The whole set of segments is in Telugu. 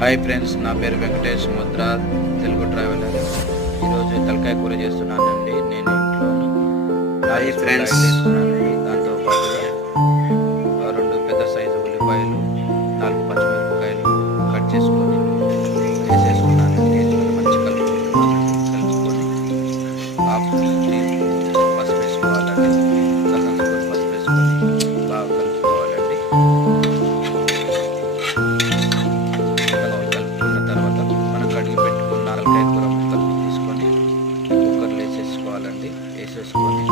హాయ్ ఫ్రెండ్స్ నా పేరు వెంకటేష్ ముద్ర తెలుగు ట్రావెలర్ ఈరోజు తలకాయ కూర చేస్తున్నానండి. నేను ఇంట్లో హాయ్ ఫ్రెండ్స్ దాంతో పాటుగా ఆ రెండు పెద్ద సైజు ఉల్లిపాయలు escuelas.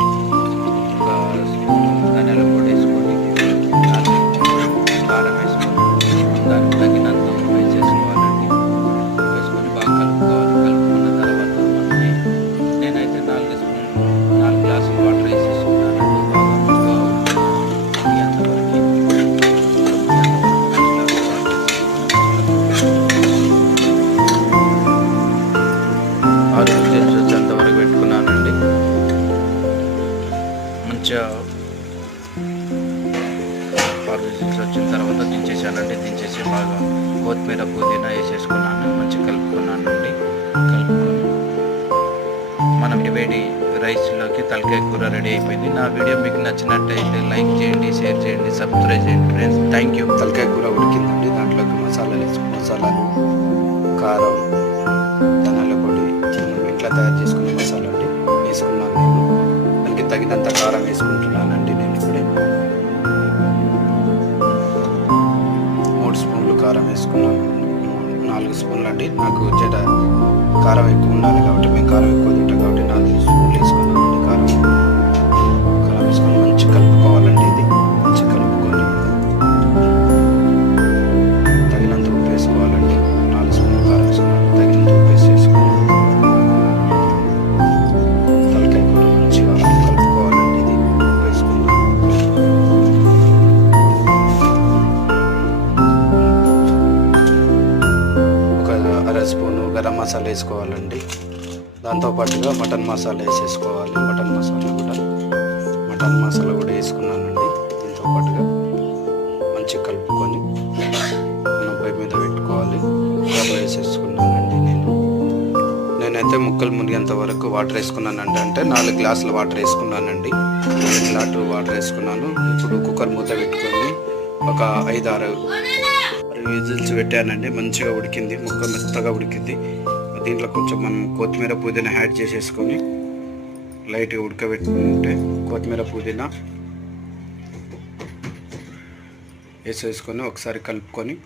మంచిగా ఆరు విజిల్స్ వచ్చిన తర్వాత దించేసానండి దించేసి బాగా కొత్తిమీర పుదీనా వేసేసుకున్నాను. మంచిగా కలుపుకున్నానండి కలుపుకొని మనం వేడి రైస్లోకి తలకాయ కూర రెడీ అయిపోయింది. నా వీడియో మీకు నచ్చినట్టయితే లైక్ చేయండి షేర్ చేయండి సబ్స్క్రైబ్ చేయండి ఫ్రెండ్స్. Thank you. తలకాయ కూర ఉడికిందండి. దాంట్లోకి మసాలాలు వేసుకుని మసాలాలు కారం ధనాల పొడి మనం ఇంట్లో తయారు చేసుకున్న మసాలా అండి వేసుకున్నాను. తగినంత కారం వేసుకుంటున్నానండి నేను ఇప్పుడే. మూడు స్పూన్లు కారం వేసుకున్నాను. నాలుగు స్పూన్లు అండి నాకు జడ కారం ఎక్కువ ఉండాలి కాబట్టి మేము కారం ఎక్కువ స్పూను గరం మసాలా వేసుకోవాలండి. దాంతోపాటుగా మటన్ మసాలా వేసేసుకోవాలి. మటన్ మసాలా కూడా మటన్ మసాలా కూడా వేసుకున్నానండి. దీంతోపాటుగా మంచి మంచిగా కలుపుకొని మనం పొయ్యి మీద పెట్టుకోవాలి. కుక్కర్లో వేసేసుకున్నానండి నేను. నేనైతే ముక్కలు మునిగేంత వరకు వాటర్ వేసుకున్నానండి. అంటే నాలుగు గ్లాసులు వాటర్ వేసుకున్నానండి. నాలుగు గ్లాసులు వాటర్ వేసుకున్నాను. ఇప్పుడు కుక్కర్ మూత పెట్టుకొని ఒక ఐదు ఆరు విజిల్స్ పెట్టానండి. మంచిగా ఉడికింది. ముక్క మెత్తగా ఉడికింది. దీంట్లో కొంచెం మనం కొత్తిమీర పుదీనా యాడ్ చేసేసుకొని లైట్గా ఉడకబెట్టుకుంటే కొత్తిమీర పుదీనా వేసేసుకొని ఒకసారి కలుపుకొని